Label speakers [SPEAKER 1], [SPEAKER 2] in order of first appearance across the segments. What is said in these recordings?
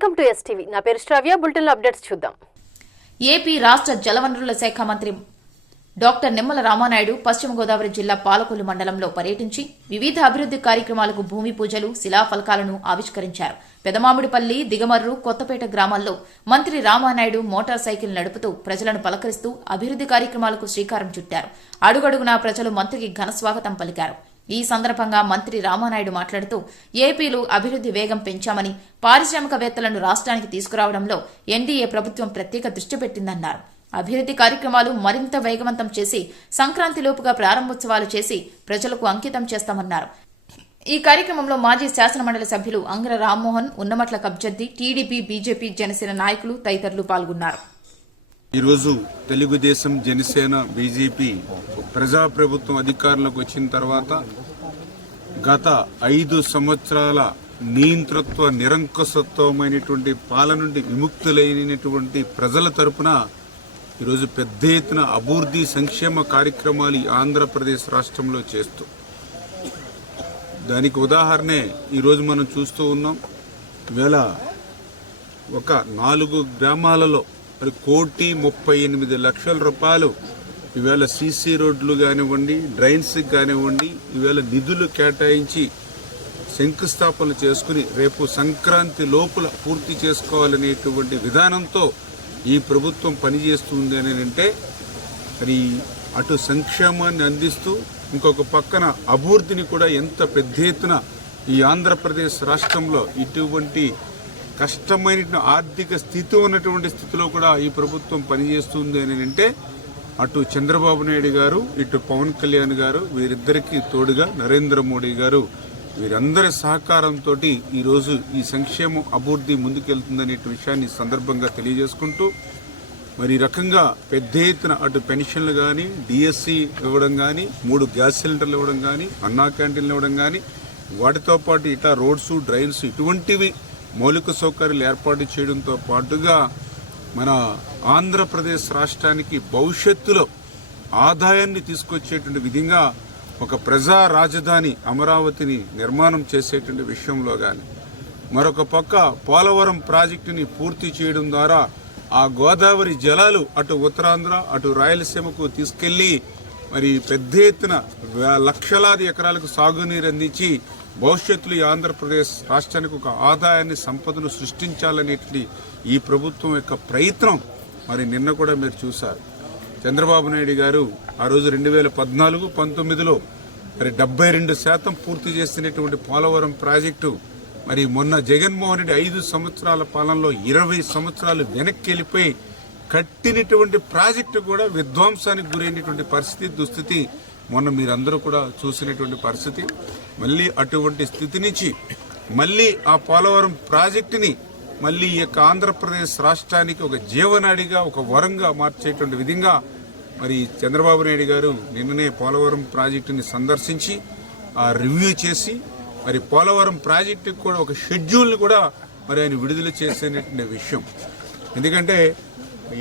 [SPEAKER 1] Welcome to STV నా పేరు Sravya. Bulletin updates చూద్దాం.
[SPEAKER 2] ఏపీ రాష్ట్ర జలవనరుల శాఖ మంత్రి డాక్టర్ నిమ్మల రామానాయుడు పశ్చిమ గోదావరి జిల్లా పాలకొల్లు మండలంలో పర్యటించి వివిధ అభివృద్ది కార్యక్రమాలకు భూమి పూజలు శిలాఫలకాలను ఆవిష్కరించారు. పెదమామిడిపల్లి దిగమర్రు కొత్తపేట గ్రామాల్లో మంత్రి రామానాయుడు మోటార్ సైకిల్ నడుపుతూ ప్రజలను పలకరిస్తూ అభివృద్ది కార్యక్రమాలకు శ్రీకారం చుట్టారు. అడుగడుగునా ప్రజలు మంత్రికి ఘన స్వాగతం పలికారు. ఈ సందర్భంగా మంత్రి రామానాయుడు మాట్లాడుతూ ఏపీలో అభివృద్ది వేగం పెంచామని పారిశ్రామికవేత్తలను రాష్ట్రానికి తీసుకురావడంలో ఎన్డీఏ ప్రభుత్వం ప్రత్యేక దృష్టి పెట్టిందన్నారు. అభివృద్ది కార్యక్రమాలు మరింత వేగవంతం చేసి సంక్రాంతిలోపుగా ప్రారంభోత్సవాలు చేసి ప్రజలకు అంకితం చేస్తామన్నారు. ఈ కార్యక్రమంలో మాజీ శాసనమండలి సభ్యులు అంగర రామ్మోహన్ ఉన్నమట్ల కబ్జద్ది టీడీపీ బీజేపీ జనసేన నాయకులు తదితరులు పాల్గొన్నారు.
[SPEAKER 3] ఈరోజు తెలుగుదేశం జనసేన బీజేపీ ప్రజాప్రభుత్వం అధికారంలోకి వచ్చిన తర్వాత గత ఐదు సంవత్సరాల నియంతృత్వ నిరంకుశత్వమైనటువంటి పాలన నుండి విముక్తులైనటువంటి ప్రజల తరపున ఈరోజు పెద్ద ఎత్తున అభివృద్ధి సంక్షేమ కార్యక్రమాలు ఈ ఆంధ్రప్రదేశ్ రాష్ట్రంలో చేస్తూ. దానికి ఉదాహరణే ఈరోజు మనం చూస్తూ ఉన్నాం. వేళ ఒక నాలుగు గ్రామాలలో మరి కోటి ముప్పై ఎనిమిది లక్షల రూపాయలు ఈవేళ సీసీ రోడ్లు కానివ్వండి డ్రైన్స్ కానివ్వండి ఈవేళ నిధులు కేటాయించి శంకుస్థాపనలు చేసుకుని రేపు సంక్రాంతి లోపల పూర్తి చేసుకోవాలనేటువంటి విధానంతో ఈ ప్రభుత్వం పనిచేస్తుంది అని అంటే మరి అటు సంక్షేమాన్ని అందిస్తూ ఇంకొక పక్కన అభివృద్ధిని కూడా ఎంత పెద్ద ఎత్తున ఈ ఆంధ్రప్రదేశ్ రాష్ట్రంలో ఇటువంటి కష్టమైన ఆర్థిక స్థితి ఉన్నటువంటి స్థితిలో కూడా ఈ ప్రభుత్వం పనిచేస్తుంది అని అంటే అటు చంద్రబాబు నాయుడు గారు ఇటు పవన్ కళ్యాణ్ గారు వీరిద్దరికీ తోడుగా నరేంద్ర మోడీ గారు వీరందరి సహకారంతో ఈరోజు ఈ సంక్షేమం అభివృద్ధి ముందుకెళ్తుందనే విషయాన్ని సందర్భంగా తెలియజేసుకుంటూ మరి రకంగా పెద్ద ఎత్తున అటు పెన్షన్లు కానీ డిఎస్సి ఇవ్వడం కానీ మూడు గ్యాస్ సిలిండర్లు ఇవ్వడం కానీ అన్నా క్యాంటీన్లు ఇవ్వడం కానీ వాటితో పాటు ఇట్లా రోడ్స్ డ్రైన్స్ ఇటువంటివి మౌలిక సౌకర్యాలు ఏర్పాటు చేయడంతో పాటుగా మన ఆంధ్రప్రదేశ్ రాష్ట్రానికి భవిష్యత్తులో ఆదాయాన్ని తీసుకొచ్చేటువంటి విధంగా ఒక ప్రజా రాజధాని అమరావతిని నిర్మాణం చేసేటువంటి విషయంలో కానీ మరొక పక్క పోలవరం ప్రాజెక్టుని పూర్తి చేయడం ద్వారా ఆ గోదావరి జలాలు అటు ఉత్తరాంధ్ర అటు రాయలసీమకు తీసుకెళ్ళి మరి పెద్ద ఎత్తున లక్షలాది ఎకరాలకు సాగునీరు అందించి భవిష్యత్తులో ఈ ఆంధ్రప్రదేశ్ రాష్ట్రానికి ఒక ఆదాయాన్ని సంపదను సృష్టించాలనేటువంటి ఈ ప్రభుత్వం యొక్క ప్రయత్నం మరి నిన్న కూడా మీరు చూశారు. చంద్రబాబు నాయుడు గారు ఆ రోజు రెండు వేల పద్నాలుగు పంతొమ్మిదిలో మరి డెబ్బై రెండు శాతం పూర్తి చేసినటువంటి పోలవరం ప్రాజెక్టు మరి మొన్న జగన్మోహన్ రెడ్డి ఐదు సంవత్సరాల పాలనలో ఇరవై సంవత్సరాలు వెనక్కి వెళ్ళిపోయి కట్టినటువంటి ప్రాజెక్టు కూడా విధ్వంసానికి గురైనటువంటి పరిస్థితి దుస్థితి మొన్న మీరందరూ కూడా చూసినటువంటి పరిస్థితి. మళ్ళీ అటువంటి స్థితి నుంచి మళ్ళీ ఆ పోలవరం ప్రాజెక్టుని మళ్ళీ ఈ యొక్క ఆంధ్రప్రదేశ్ రాష్ట్రానికి ఒక జీవనాడిగా ఒక వరంగా మార్చేటువంటి విధంగా మరి చంద్రబాబు నాయుడు గారు నిన్ననే పోలవరం ప్రాజెక్టుని సందర్శించి ఆ రివ్యూ చేసి మరి పోలవరం ప్రాజెక్టుకి కూడా ఒక షెడ్యూల్ని కూడా మరి ఆయన విడుదల చేసేటువంటి విషయం. ఎందుకంటే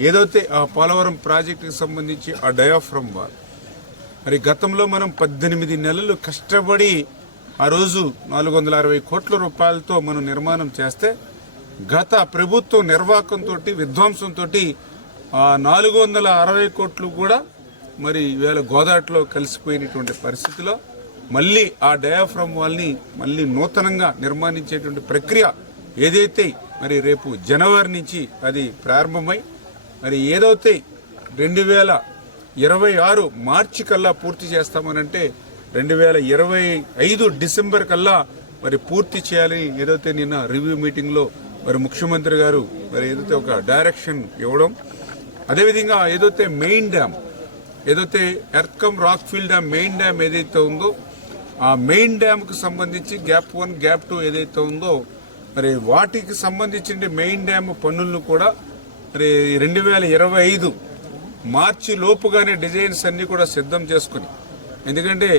[SPEAKER 3] ఏదైతే ఆ పోలవరం ప్రాజెక్టుకి సంబంధించి ఆ డయాఫ్రమ్ వాల్ మరి గతంలో మనం పద్దెనిమిది నెలలు కష్టపడి ఆ రోజు నాలుగు వందల అరవై కోట్ల రూపాయలతో మనం నిర్మాణం చేస్తే గత ప్రభుత్వం నిర్వాహకంతో విధ్వంసంతో ఆ నాలుగు వందల అరవై కోట్లు కూడా మరి వేళ గోదాట్లో కలిసిపోయినటువంటి పరిస్థితిలో మళ్ళీ ఆ డయాఫ్రమ్ వాల్ని మళ్ళీ నూతనంగా నిర్మాణించేటువంటి ప్రక్రియ ఏదైతే మరి రేపు జనవరి నుంచి అది ప్రారంభమై మరి ఏదైతే రెండు వేల ఇరవై ఆరు మార్చి కల్లా పూర్తి చేస్తామనంటే రెండు వేల ఇరవై ఐదు డిసెంబర్ కల్లా మరి పూర్తి చేయాలని ఏదైతే నిన్న రివ్యూ మీటింగ్లో మరి ముఖ్యమంత్రి గారు మరి ఏదైతే ఒక డైరెక్షన్ ఇవ్వడం అదేవిధంగా ఏదైతే మెయిన్ డ్యామ్ ఏదైతే earth cum rock field dam main dam ఏదైతే ఉందో ఆ మెయిన్ డ్యామ్కి సంబంధించి గ్యాప్ వన్ గ్యాప్ టూ ఏదైతే ఉందో మరి వాటికి సంబంధించిన మెయిన్ డ్యామ్ పన్నులను కూడా మరి రెండు వేల ఇరవై ఐదు మార్చి లోపుగానే డిజైన్స్ అన్నీ కూడా సిద్ధం చేసుకుని. ఎందుకంటే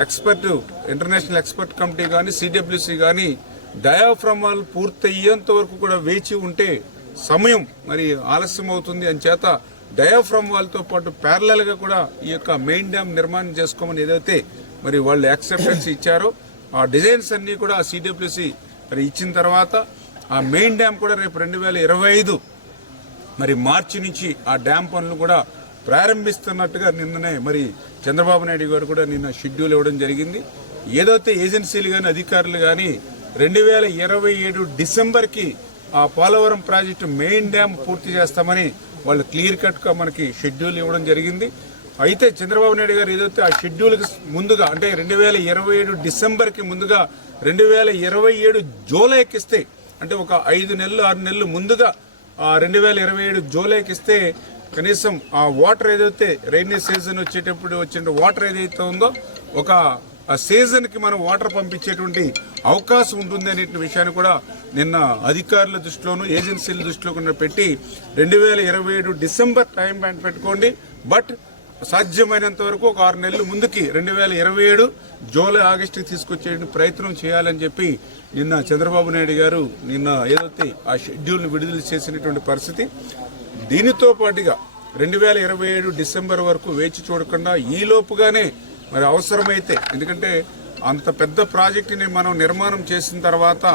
[SPEAKER 3] ఎక్స్పర్ట్ ఇంటర్నేషనల్ ఎక్స్పర్ట్ కమిటీ కానీ సిడబ్ల్యూసి కానీ డయాఫ్రమాల్ పూర్తయ్యేంత వరకు కూడా వేచి ఉంటే సమయం మరి ఆలస్యం అవుతుంది. అని చేత డయాఫ్రమ్ వాళ్ళతో పాటు ప్యారలల్గా కూడా ఈ యొక్క మెయిన్ డ్యామ్ నిర్మాణం చేసుకోమని ఏదైతే మరి వాళ్ళు యాక్సెప్టెన్స్ ఇచ్చారో ఆ డిజైన్స్ అన్నీ కూడా సిడబ్ల్యూసి మరి ఇచ్చిన తర్వాత ఆ మెయిన్ డ్యామ్ కూడా రేపు రెండు వేల ఇరవై ఐదు మరి మార్చి నుంచి ఆ డ్యామ్ పనులు కూడా ప్రారంభిస్తున్నట్టుగా నిన్ననే మరి చంద్రబాబు నాయుడు గారు కూడా నిన్న షెడ్యూల్ ఇవ్వడం జరిగింది. ఏదైతే ఏజెన్సీలు కానీ అధికారులు కానీ రెండు వేల ఇరవై ఏడు డిసెంబర్కి ఆ పోలవరం ప్రాజెక్టు మెయిన్ డ్యామ్ పూర్తి చేస్తామని వాళ్ళు క్లియర్ కట్గా మనకి షెడ్యూల్ ఇవ్వడం జరిగింది. అయితే చంద్రబాబు నాయుడు గారు ఏదైతే ఆ షెడ్యూల్కి ముందుగా అంటే రెండు వేల ఇరవై ఏడు డిసెంబర్కి ముందుగా రెండు వేల ఇరవై ఏడు జూలైకి ఇస్తే అంటే ఒక ఐదు నెలలు ఆరు నెలలు ముందుగా రెండు వేల ఇరవై ఏడు జూలైకి ఇస్తే కనీసం ఆ వాటర్ ఏదైతే రైనీ సీజన్ వచ్చేటప్పుడు వచ్చిన వాటర్ ఏదైతే ఉందో ఒక ఆ మనం వాటర్ పంపించేటువంటి అవకాశం ఉంటుంది అనే విషయాన్ని కూడా నిన్న అధికారుల దృష్టిలోనూ ఏజెన్సీల దృష్టిలో కూడా పెట్టి రెండు వేల ఇరవై ఏడు డిసెంబర్ టైం పెట్టుకోండి. బట్ సాధ్యమైనంత వరకు ఒక ఆరు నెలలు ముందుకి రెండు వేల ఇరవై ఏడు జూలై ఆగస్టుకి తీసుకొచ్చే ప్రయత్నం చేయాలని చెప్పి నిన్న చంద్రబాబు నాయుడు గారు నిన్న ఏదైతే ఆ షెడ్యూల్ను విడుదల చేసినటువంటి పరిస్థితి దీనితో పాటుగా రెండు వేల ఇరవై ఏడు డిసెంబర్ వరకు వేచి చూడకుండా ఈలోపుగానే మరి అవసరమైతే ఎందుకంటే అంత పెద్ద ప్రాజెక్టుని మనం నిర్మాణం చేసిన తర్వాత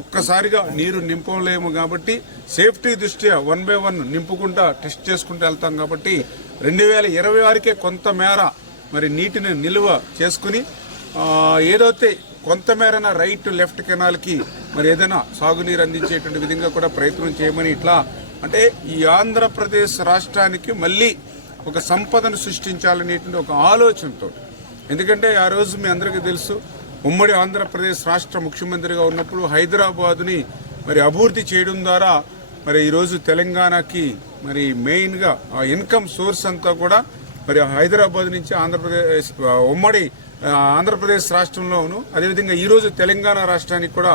[SPEAKER 3] ఒక్కసారిగా నీరు నింపలేము కాబట్టి సేఫ్టీ దృష్ట్యా వన్ బై వన్ నింపుకుంటా టెస్ట్ చేసుకుంటూ వెళ్తాం కాబట్టి రెండు వేల ఇరవై వారికే కొంత మేర మరి నీటిని నిల్వ చేసుకుని ఏదైతే కొంతమేరన రైట్ లెఫ్ట్ కెనాల్కి మరి ఏదైనా సాగునీరు అందించేటువంటి విధంగా కూడా ప్రయత్నం చేయమని ఇట్లా అంటే ఈ ఆంధ్రప్రదేశ్ రాష్ట్రానికి మళ్ళీ ఒక సంపదను సృష్టించాలనేటువంటి ఒక ఆలోచనతో. ఎందుకంటే ఆ రోజు మీ అందరికీ తెలుసు ఉమ్మడి ఆంధ్రప్రదేశ్ రాష్ట్ర ముఖ్యమంత్రిగా ఉన్నప్పుడు హైదరాబాదుని మరి అభివృద్ధి చేయడం ద్వారా మరి ఈరోజు తెలంగాణకి మరి మెయిన్గా ఆ ఇన్కమ్ సోర్స్ అంతా కూడా మరి హైదరాబాద్ నుంచి ఆంధ్రప్రదేశ్ ఉమ్మడి ఆంధ్రప్రదేశ్ రాష్ట్రంలోను అదేవిధంగా ఈరోజు తెలంగాణ రాష్ట్రానికి కూడా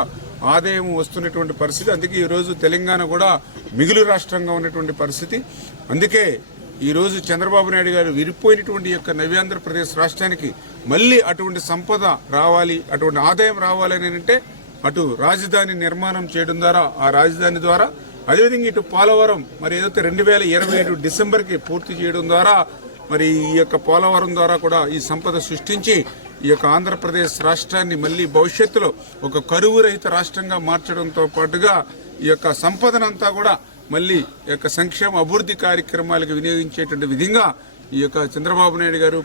[SPEAKER 3] ఆదాయం వస్తున్నటువంటి పరిస్థితి. అందుకే ఈరోజు తెలంగాణ కూడా మిగులు రాష్ట్రంగా ఉన్నటువంటి పరిస్థితి. అందుకే ఈరోజు చంద్రబాబు నాయుడు గారు విరిపోయినటువంటి యొక్క నవ్యాంధ్రప్రదేశ్ రాష్ట్రానికి మళ్ళీ అటువంటి సంపద రావాలి అటువంటి ఆదాయం రావాలి అంటే అటు రాజధాని నిర్మాణం చేయడం ద్వారా ఆ రాజధాని ద్వారా అదేవిధంగా ఇటు పోలవరం మరి ఏదైతే రెండు వేల ఇరవై ఏడు డిసెంబర్కి పూర్తి చేయడం ద్వారా మరి ఈ యొక్క పోలవరం ద్వారా కూడా ఈ సంపద సృష్టించి ఈ యొక్క ఆంధ్రప్రదేశ్ రాష్ట్రాన్ని మళ్ళీ భవిష్యత్తులో ఒక కరువు రహిత రాష్ట్రంగా మార్చడంతో పాటుగా ఈ యొక్క సంపదనంతా కూడా మళ్ళీ ఈ యొక్క సంక్షేమ అభివృద్ధి కార్యక్రమాలకు వినియోగించేటువంటి విధంగా ఈ యొక్క చంద్రబాబు నాయుడు గారు